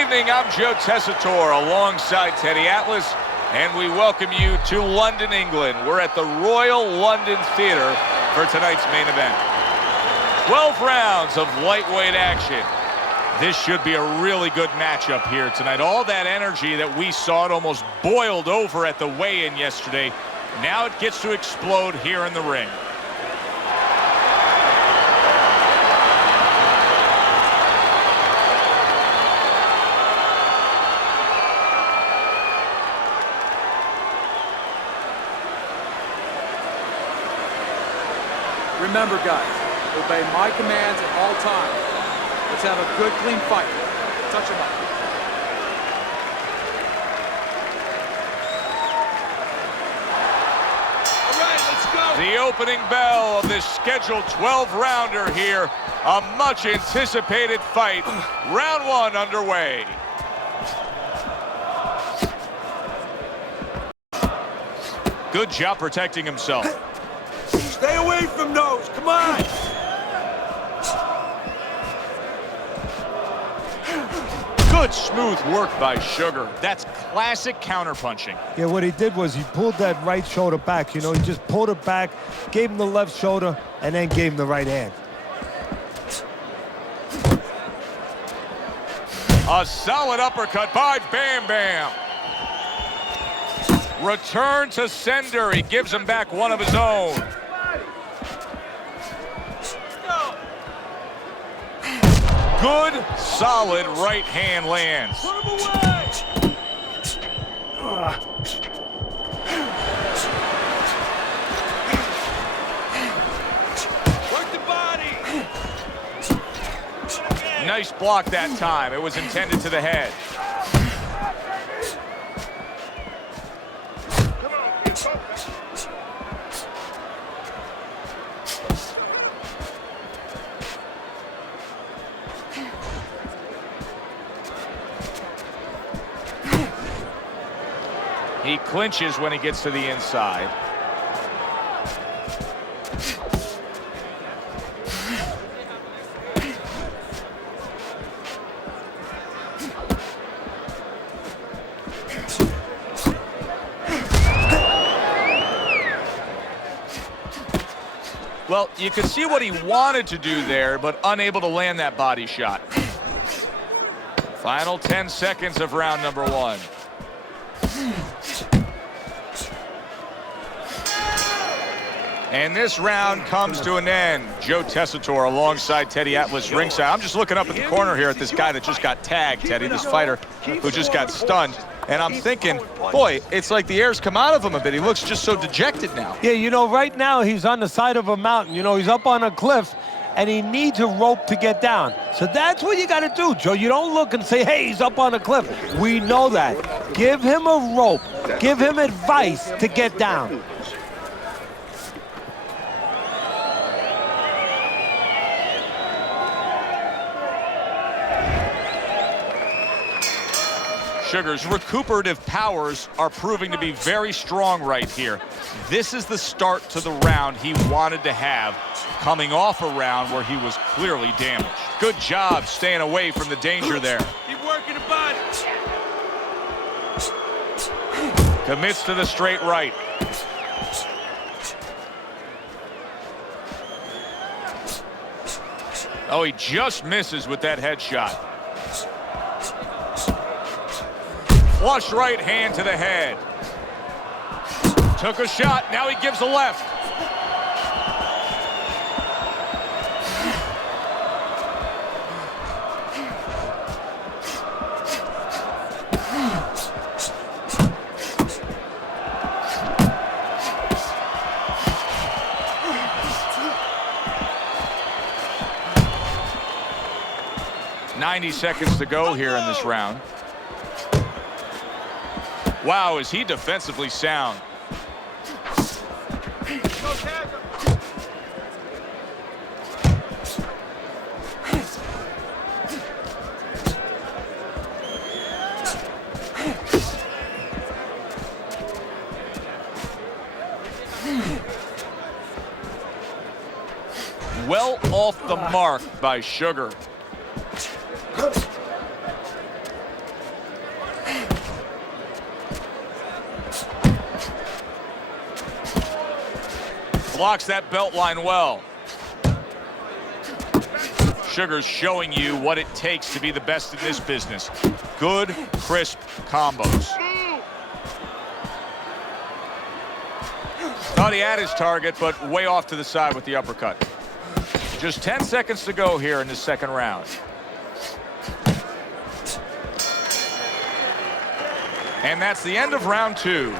evening, I'm Joe Tessitore alongside Teddy Atlas, and we welcome you to London, England. We're at the Royal London Theatre for tonight's main event. 12 rounds of lightweight action. This should be a really good matchup here tonight. All that energy that we saw, it almost boiled over at the weigh-in yesterday. Now it gets to explode here in the ring. Remember, guys, obey my commands at all times. Let's have a good, clean fight. Touch him up. All right, let's go. The opening bell of this scheduled 12-rounder here. A much-anticipated fight. Round one underway. Good job protecting himself. Stay away from those. Come on. Good smooth work by Sugar. That's classic counterpunching. Yeah, what he did was he pulled that right shoulder back. You know, he just pulled it back, gave him the left shoulder, and then gave him the right hand. A solid uppercut by Bam Bam. Return to sender. He gives him back one of his own. Good, solid right hand lands. Put him away. Work the body. Nice block that time. It was intended to the head. He clinches when he gets to the inside. Well, you could see what he wanted to do there, but unable to land that body shot. Final 10 seconds of round number one. And this round comes to an end. Joe Tessitore alongside Teddy Atlas ringside. I'm just looking up at the corner here at this guy that just got tagged, Teddy, this fighter who just got stunned. And I'm thinking, boy, it's like the air's come out of him a bit. He looks just so dejected now. Yeah, you know, right now he's on the side of a mountain. You know, he's up on a cliff, and he needs a rope to get down. So that's what you got to do, Joe. You don't look and say, hey, he's up on a cliff. We know that. Give him a rope. Give him advice to get down. Sugar's recuperative powers are proving to be very strong right here. This is the start to the round he wanted to have, coming off a round where he was clearly damaged. Good job staying away from the danger there. Keep working the body. Commits to the straight right. Oh, he just misses with that headshot. Flush right hand to the head. Took a shot, now he gives a left. .90 seconds to go here in this round. Wow, is he defensively sound. Well off the mark by Sugar. blocks that belt line well. Sugar's showing you what it takes to be the best in this business. Good, crisp combos. Thought he had his target, but way off to the side with the uppercut. Just 10 seconds to go here in the second round. And that's the end of round 2.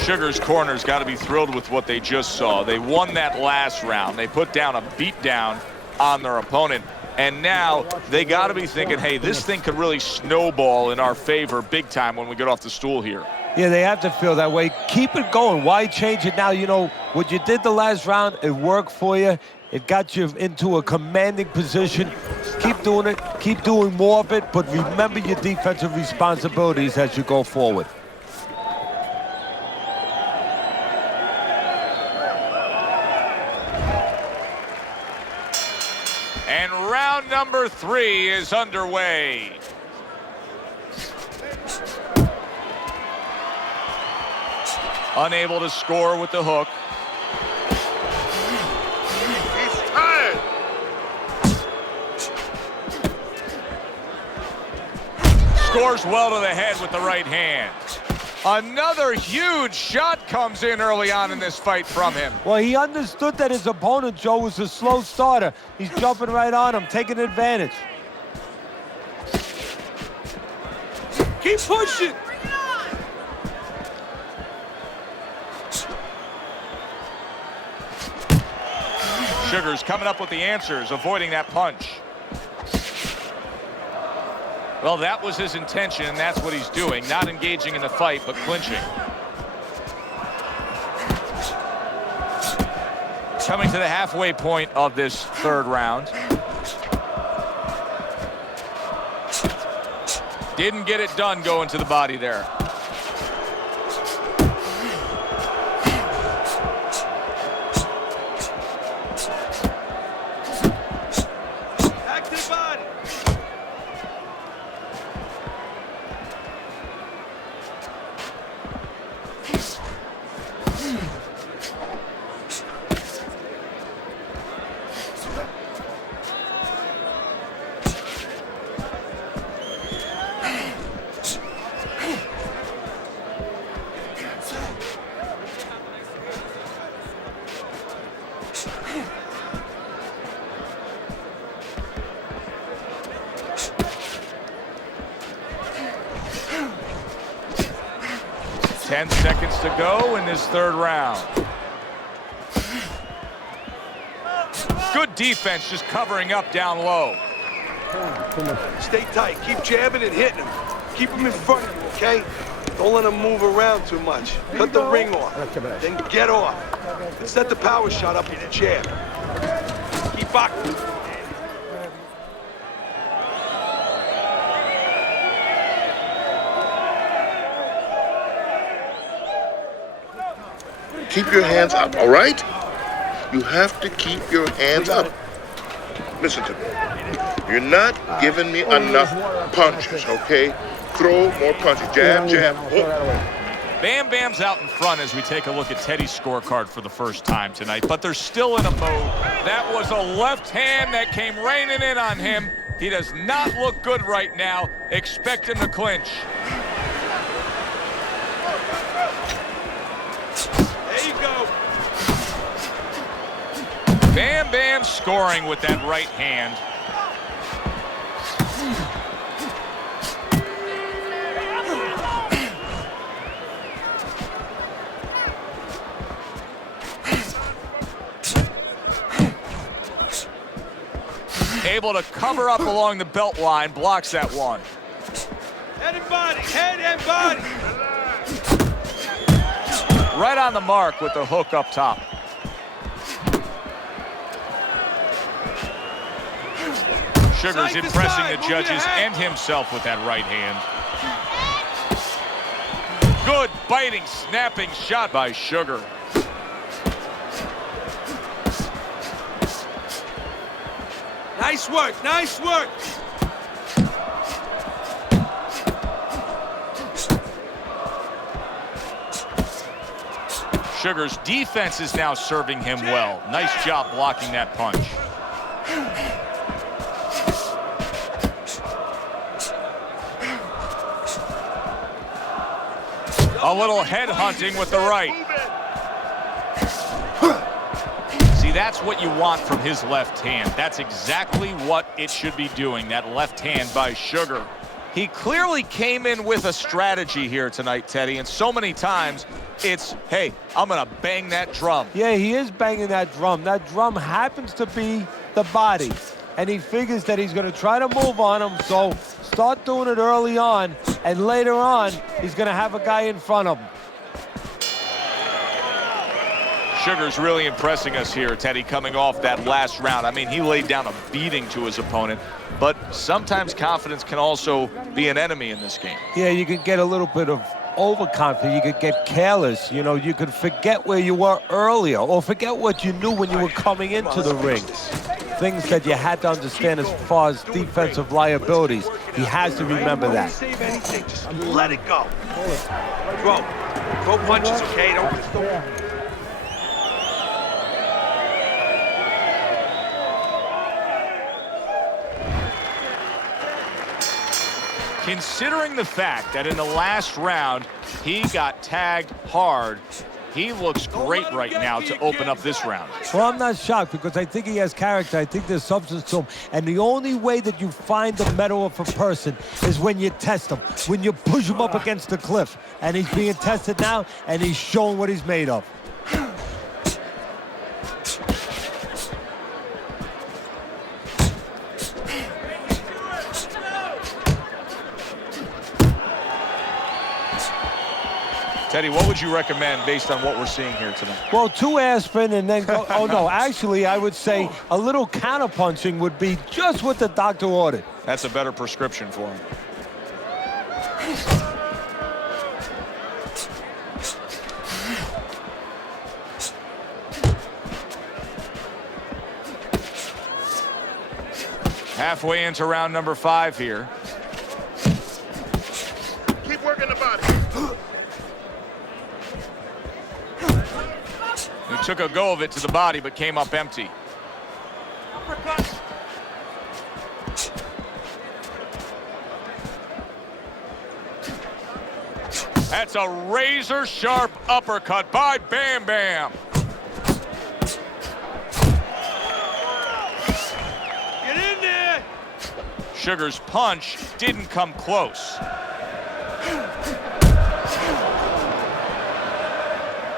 Sugar's corner's got to be thrilled with what they just saw. They won that last round. They put down a beatdown on their opponent. And now they got to be thinking, hey, this thing could really snowball in our favor big time when we get off the stool here. Yeah, they have to feel that way. Keep it going. Why change it now? You know, what you did the last round, it worked for you. It got you into a commanding position. Keep doing it. Keep doing more of it. But remember your defensive responsibilities as you go forward. And round number 3 is underway. Unable to score with the hook. He's tired. Scores well to the head with the right hand. Another huge shot comes in early on in this fight from him. Well, he understood that his opponent, Joe, was a slow starter. He's jumping right on him, taking advantage. Keep pushing. Sugar's coming up with the answers, avoiding that punch. Well, that was his intention, and that's what he's doing. Not engaging in the fight, but clinching. Coming to the halfway point of this third round. Didn't get it done going to the body there. Back to the body. Ten seconds to go in this third round. Good defense, just covering up down low. Stay tight. Keep jabbing and hitting him. Keep him in front of you, okay? Don't let him move around too much. Cut the ring off. Then get off. And set the power shot up with the jab. Keep boxing. Keep your hands up, all right? You have to keep your hands up. Listen to me. You're not giving me enough punches, okay? Throw more punches. Jab, jab, hook. Bam Bam's out in front as we take a look at Teddy's scorecard for the first time tonight, but they're still in a mode. That was a left hand that came raining in on him. He does not look good right now. Expect him to clinch. There you go. Bam Bam scoring with that right hand. Able to cover up along the belt line, blocks that one. Head and body. Head and body. Right on the mark with the hook up top. Sugar's Side to impressing side, the move your judges head. and himself with that right hand. Good biting, snapping shot by Sugar. Nice work. Nice work. Sugar's defense is now serving him well. Nice job blocking that punch. A little head hunting with the right. See, that's what you want from his left hand. That's exactly what it should be doing, that left hand by Sugar. He clearly came in with a strategy here tonight, Teddy, and so many times it's, hey, I'm going to bang that drum. Yeah, he is banging that drum. That drum happens to be the body, and he figures that he's going to try to move on him, so start doing it early on, and later on, he's going to have a guy in front of him. Sugar's really impressing us here, Teddy, coming off that last round. I mean, he laid down a beating to his opponent, but sometimes confidence can also be an enemy in this game. Yeah, you can get a little bit of overconfident. You could get careless. You know, you could forget where you were earlier or forget what you knew when you were coming into the ring. Things that you had to understand as far as defensive liabilities. He has to remember that. Save anything, just let it go. Throw punches, okay? Don't. Considering the fact that in the last round, he got tagged hard, he looks great right now to open up this round. Well, I'm not shocked because I think he has character. I think there's substance to him. And the only way that you find the mettle of a person is when you test him, when you push him up against the cliff. And he's being tested now, and he's showing what he's made of. Teddy, what would you recommend based on what we're seeing here tonight? Well, 2 aspirin and then go. Oh, no, actually, I would say a little counterpunching would be just what the doctor ordered. That's a better prescription for him. Halfway into round number 5 here. Keep working the body. He took a go of it to the body, but came up empty. That's a razor-sharp uppercut by Bam Bam. Get in there! Sugar's punch didn't come close.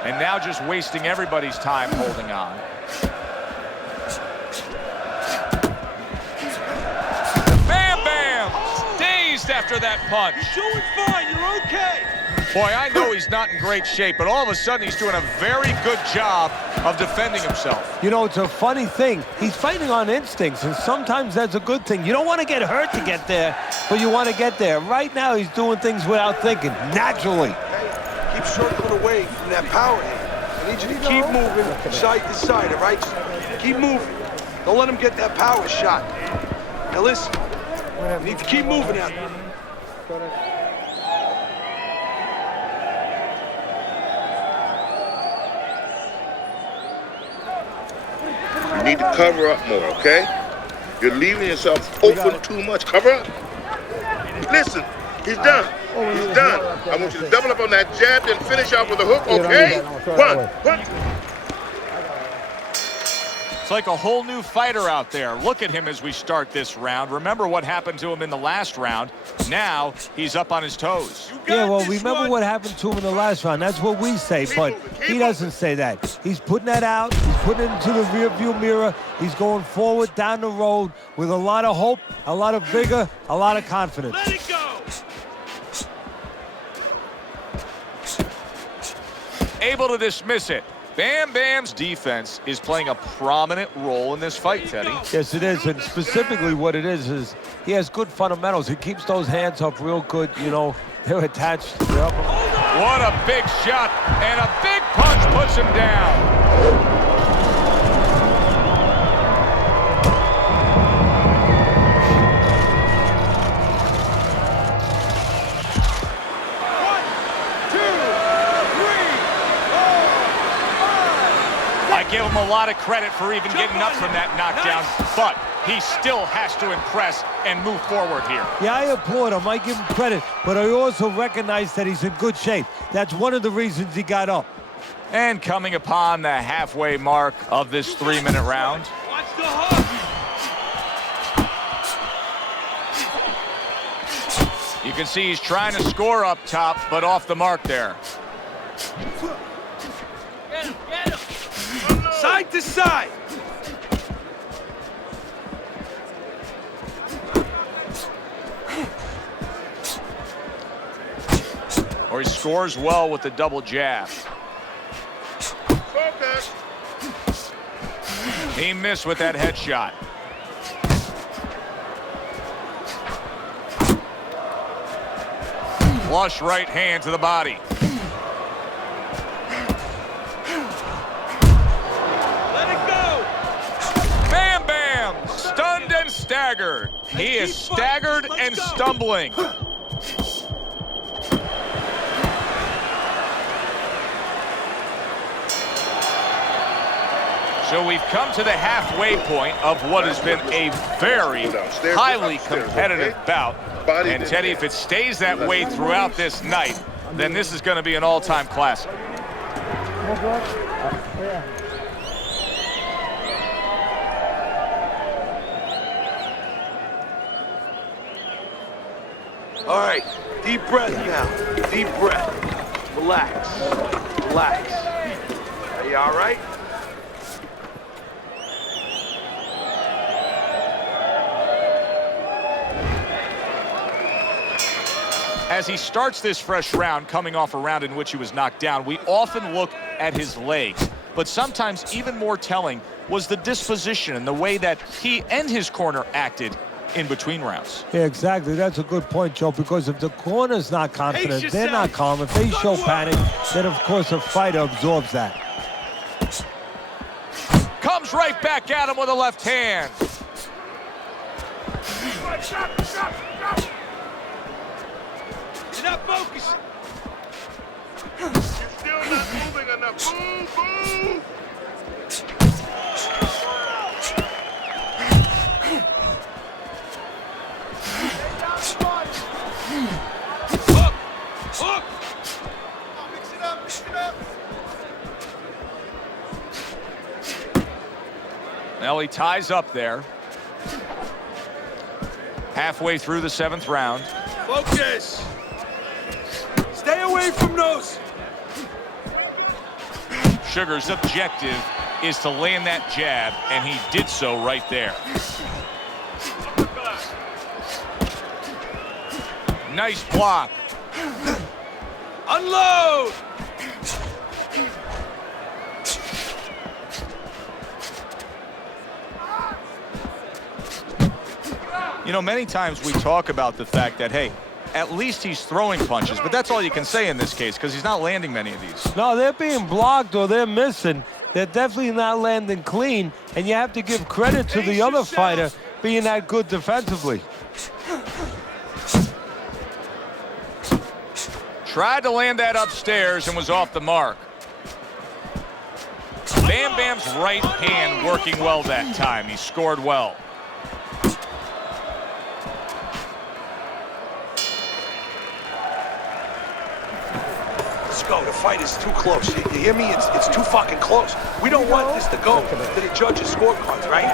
And now just wasting everybody's time holding on. Bam Bam! Dazed after that punch. You're doing fine, you're okay. Boy, I know he's not in great shape, but all of a sudden he's doing a very good job of defending himself. You know, it's a funny thing. He's fighting on instincts, and sometimes that's a good thing. You don't want to get hurt to get there, but you want to get there. Right now, he's doing things without thinking, naturally. Keep circling away from that power hand. I need you to keep moving side to side, all right? Keep moving. Don't let him get that power shot. Now listen, you need to keep moving out there. You need to cover up more, okay? You're leaving yourself open too much. Cover up. Listen, he's done. He's done. I want you to double up on that jab, then finish off with a hook, okay? One. It's like a whole new fighter out there. Look at him as we start this round. Remember what happened to him in the last round. Now he's up on his toes. Yeah, well, remember what happened to him in the last round. That's what we say, but he doesn't say that. He's putting that out. He's putting it into the rearview mirror. He's going forward down the road with a lot of hope, a lot of vigor, a lot of confidence. Let it go! Able to dismiss it. Bam Bam's defense is playing a prominent role in this fight, Teddy. Yes, it is, and specifically what it is he has good fundamentals. He keeps those hands up real good. You know, they're attached. They're up. What a big shot, and a big punch puts him down. him a lot of credit for even getting up from that knockdown, but he still has to impress and move forward here. Yeah, I applaud him. I give him credit, but I also recognize that he's in good shape. That's one of the reasons he got up. And coming upon the halfway mark of this 3-minute round. Watch the hook. You can see he's trying to score up top, but off the mark there. Get him, get him. Side to side. Or he scores well with the double jab. Focus. He missed with that headshot. Flush right hand to the body. Let it go. Bam Bam! Stunned and staggered. He is staggered and stumbling. So we've come to the halfway point of what has been a very highly competitive bout. And Teddy, if it stays that way throughout this night, then this is going to be an all-time classic. All right, deep breath now. Deep breath. Relax. Relax. Are you all right? As he starts this fresh round, coming off a round in which he was knocked down, we often look at his legs. But sometimes even more telling was the disposition and the way that he and his corner acted in between rounds. Yeah, exactly. That's a good point, Joe, because if the corner's not confident, they're not calm. If they show panic, then, of course, a fighter absorbs that. Comes right back at him with a left hand. You're not focusing. You're still not moving enough. Move, move. Hook. Hook. Mix it up. Mix it up. Now he ties up there. Halfway through the 7th round. Focus. Stay away from those. Sugar's objective is to land that jab, and he did so right there. Nice block. Unload. You know, many times we talk about the fact that, hey, at least he's throwing punches, but that's all you can say in this case because he's not landing many of these. No, they're being blocked or they're missing. They're definitely not landing clean, and you have to give credit to the other fighter being that good defensively. Tried to land that upstairs and was off the mark. Bam Bam's right hand working well that time. He scored well. Let's go. The fight is too close. You hear me? It's too fucking close. We don't want this to go to the judges' scorecards, right?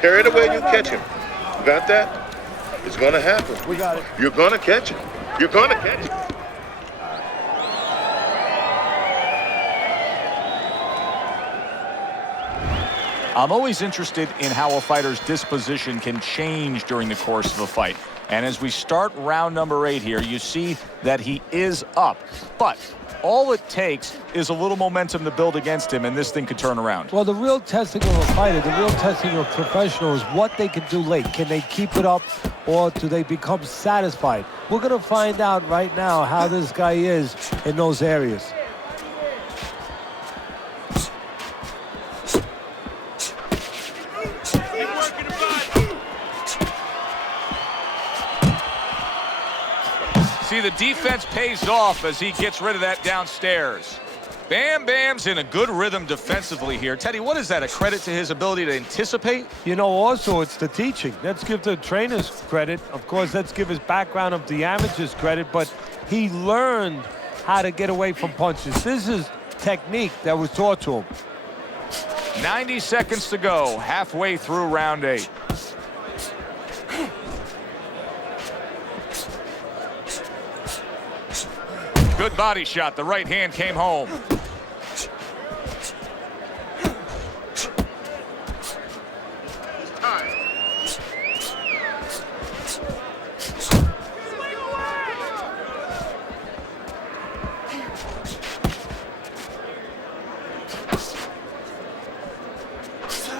Parry it away and you catch him. You got that? It's going to happen. We got it. You're going to catch him. You're going to catch him. I'm always interested in how a fighter's disposition can change during the course of a fight. And as we start round number 8 here, you see that he is up. But all it takes is a little momentum to build against him, and this thing could turn around. Well, the real testing of a fighter, the real testing of a professional is what they can do late. Can they keep it up, or do they become satisfied? We're going to find out right now how this guy is in those areas. See, the defense pays off as he gets rid of that downstairs. Bam Bam's in a good rhythm defensively here. Teddy, what is that, a credit to his ability to anticipate? You know, also, it's the teaching. Let's give the trainers credit. Of course, let's give his background of the amateurs credit, but he learned how to get away from punches. This is technique that was taught to him. 90 seconds to go, halfway through round 8. Good body shot. The right hand came home.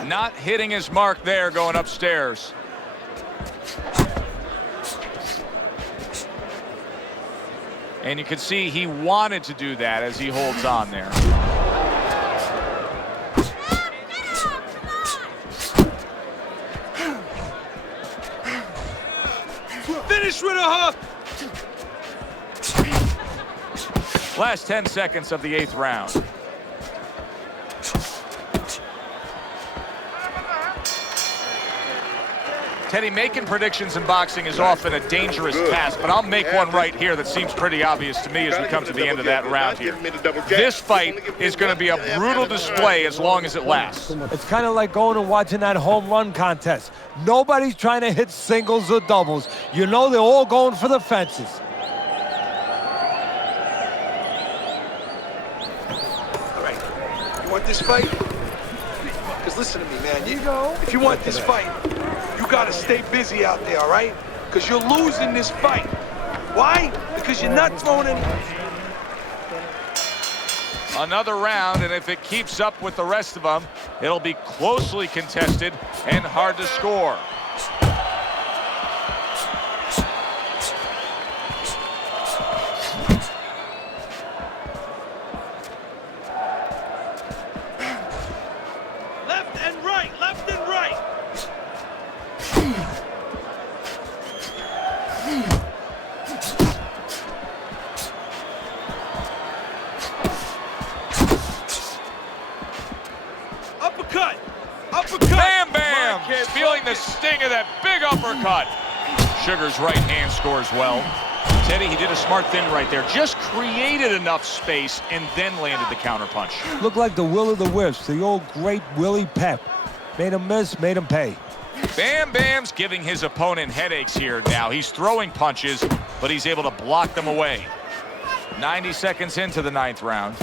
Not hitting his mark there, going upstairs. And you can see he wanted to do that as he holds on there. Finish with a hook. Last 10 seconds of the 8th round. Teddy, making predictions in boxing is often a dangerous task, but I'll make one right here that seems pretty obvious to me as we come to the end of that round here. This fight is going to be a brutal display as long as it lasts. It's kind of like going and watching that home run contest. Nobody's trying to hit singles or doubles. You know they're all going for the fences. All right. You want this fight? Because listen to me, man. If you want this fight, you gotta stay busy out there, all right? Because you're losing this fight. Why? Because you're not throwing any... Another round, and if it keeps up with the rest of them, it'll be closely contested and hard to score. Left and right, left and right. Uppercut! Uppercut! Bam Bam! Feeling the sting of that big uppercut. Sugar's right hand scores well. Teddy, he did a smart thing right there. Just created enough space and then landed the counterpunch. Looked like the will of the wisps, the old great Willie Pep. Made him miss, made him pay. Bam Bam's giving his opponent headaches here now. He's throwing punches, but he's able to block them away. 90 seconds into the 9th round.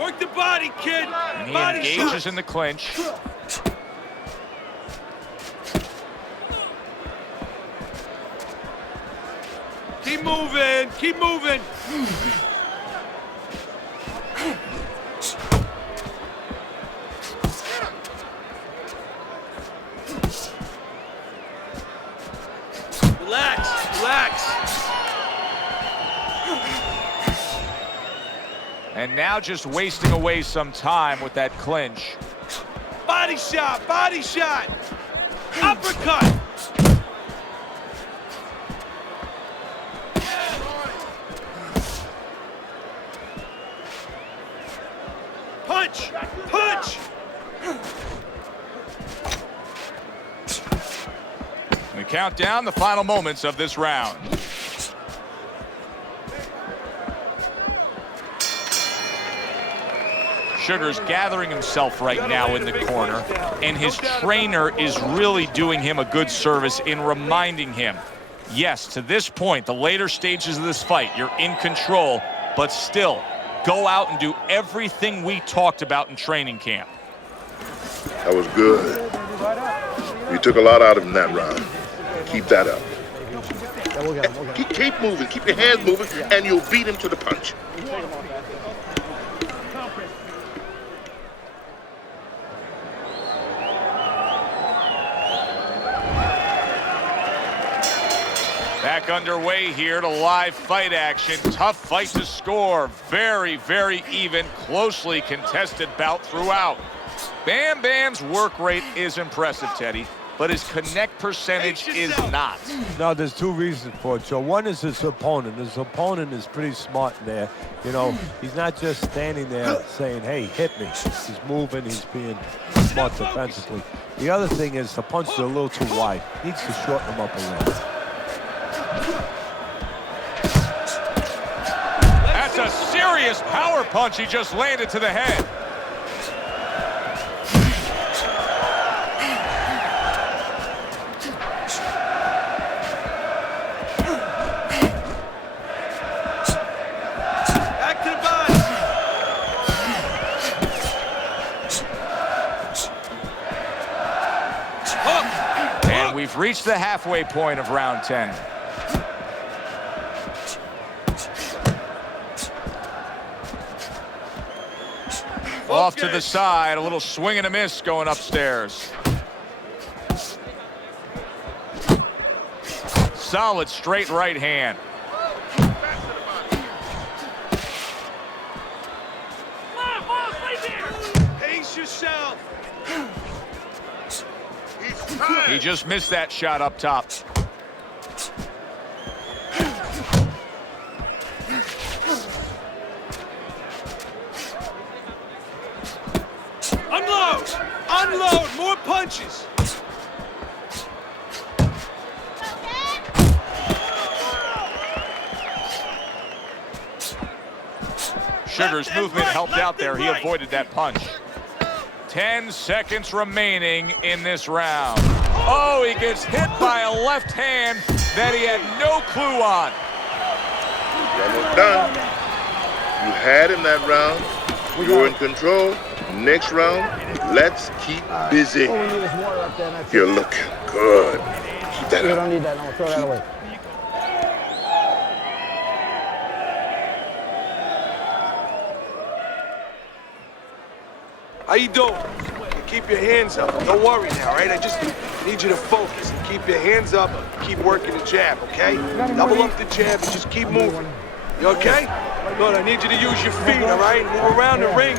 Work the body, kid! And he Body engages shots. in the clinch. Keep moving, keep moving. Relax, relax. And now just wasting away some time with that clinch. Body shot, body shot. Uppercut. Punch, punch. We count down the final moments of this round. Sugar's gathering himself right now in the corner, and his trainer is really doing him a good service in reminding him, yes, to this point, the later stages of this fight, you're in control, but still, go out and do everything we talked about in training camp. That was good. You took a lot out of him that round. Keep that up. Keep moving, keep your hands moving, and you'll beat him to the punch. Back underway here to live fight action. Tough fight to score. Very, very even, closely contested bout throughout. Bam Bam's work rate is impressive, Teddy. but his connect percentage is not. No, there's two reasons for it, Joe. One is his opponent. His opponent is pretty smart in there. You know, he's not just standing there saying, hey, hit me. He's moving, he's being smart defensively. The other thing is the punches are a little too wide. He needs to shorten them up a little. That's a serious power punch he just landed to the head. We've reached the halfway point of round 10. Off to the side, a little swing and a miss going upstairs. Solid straight right hand. Pace yourself. He just missed that shot up top. Unload! Unload! More punches! Sugar's movement helped out there. He avoided that punch. 10 seconds remaining in this round. Oh, he gets hit by a left hand that he had no clue on. Almost done. You had him that round. You're in control. Next round, let's keep busy. You're looking good. Keep that up. You don't need that. No, throw that away. How you doing? Keep your hands up. Don't worry now, right? I just need you to focus and keep your hands up. Keep working the jab, okay? Double up the jab and just keep moving. You okay? Good. I need you to use your feet, all right? Move around the ring.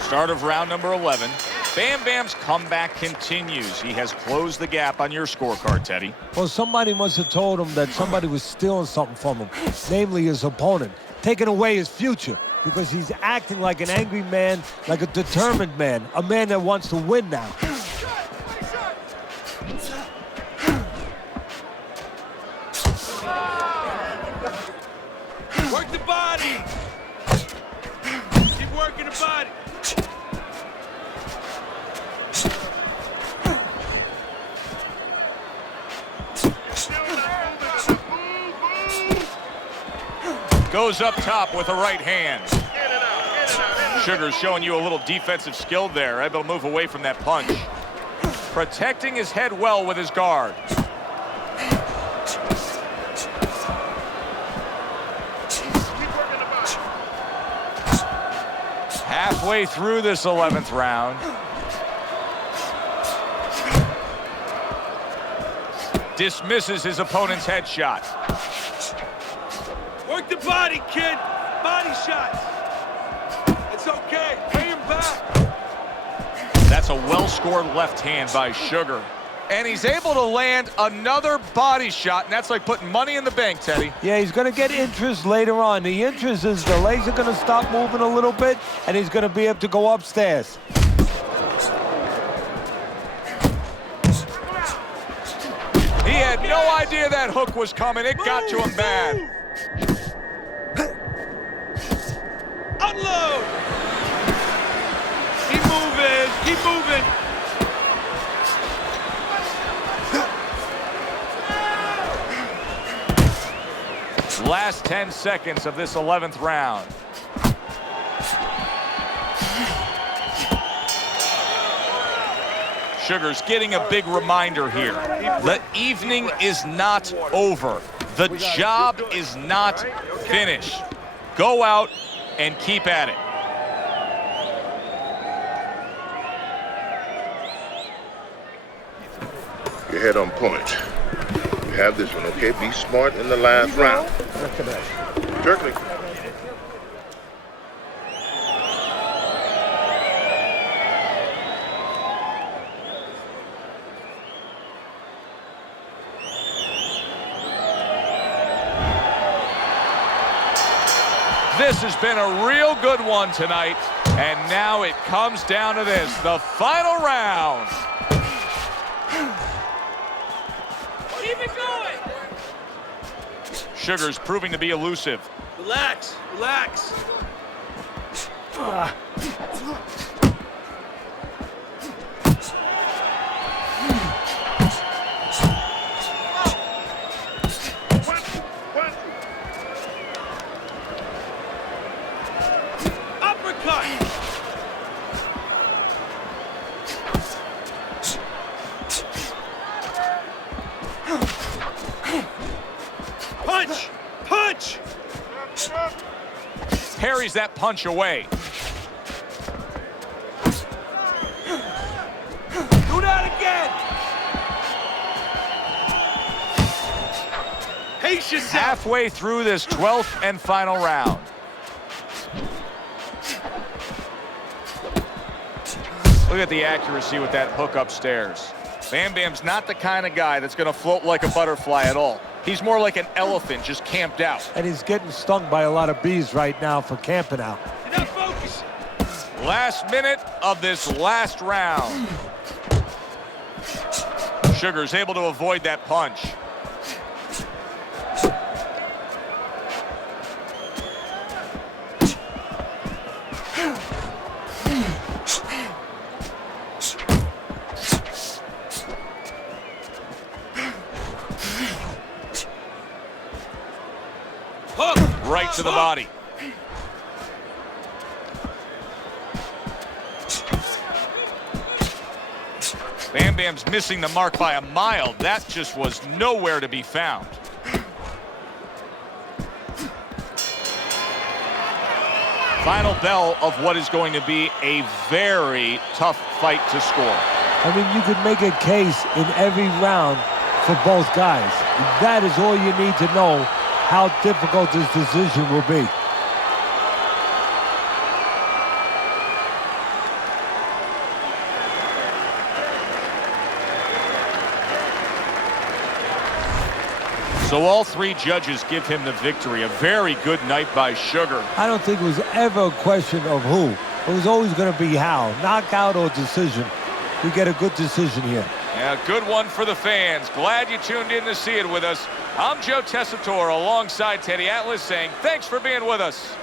Start of round number 11. Bam Bam's comeback continues. He has closed the gap on your scorecard, Teddy. Well, somebody must have told him that somebody was stealing something from him, namely his opponent, taking away his future, because he's acting like an angry man, like a determined man, a man that wants to win now. Work the body. Keep working the body. Goes up top with a right hand. Sugar's showing you a little defensive skill there. Able to move away from that punch. Protecting his head well with his guard. Halfway through this 11th round. Dismisses his opponent's headshot. Work the body, kid. Body shots. It's okay. Pay him back. That's a well-scored left hand by Sugar. And he's able to land another body shot, and that's like putting money in the bank, Teddy. Yeah, he's going to get interest later on. The interest is the legs are going to stop moving a little bit, and he's going to be able to go upstairs. He had no idea that hook was coming. It got to him bad. Unload! Keep moving, keep moving. Last 10 seconds of this 11th round. Sugar's getting a big reminder here. The evening is not over. The job is not finished. Go out and keep at it. Your head on point. You have this one, okay? Be smart in the last round. Jerkling. This has been a real good one tonight, and now it comes down to this, the final round. Keep it going. Sugar's proving to be elusive. Relax, relax. Uppercut. Punch! Punch! Parries that punch away. Do that again! Pace yourself! Halfway through this 12th and final round. Look at the accuracy with that hook upstairs. Bam Bam's not the kind of guy that's going to float like a butterfly at all. He's more like an elephant just camped out. And he's getting stung by a lot of bees right now for camping out. Now focus! Last minute of this last round. Sugar's able to avoid that punch. Right to the body. Bam Bam's missing the mark by a mile. That just was nowhere to be found. Final bell of what is going to be a very tough fight to score. I mean, you could make a case in every round for both guys. That is all you need to know how difficult this decision will be. So all three judges give him the victory. A very good night by Sugar. I don't think it was ever a question of who. It was always going to be how. Knockout or decision. We get a good decision here. Yeah, good one for the fans. Glad you tuned in to see it with us. I'm Joe Tessitore alongside Teddy Atlas saying thanks for being with us.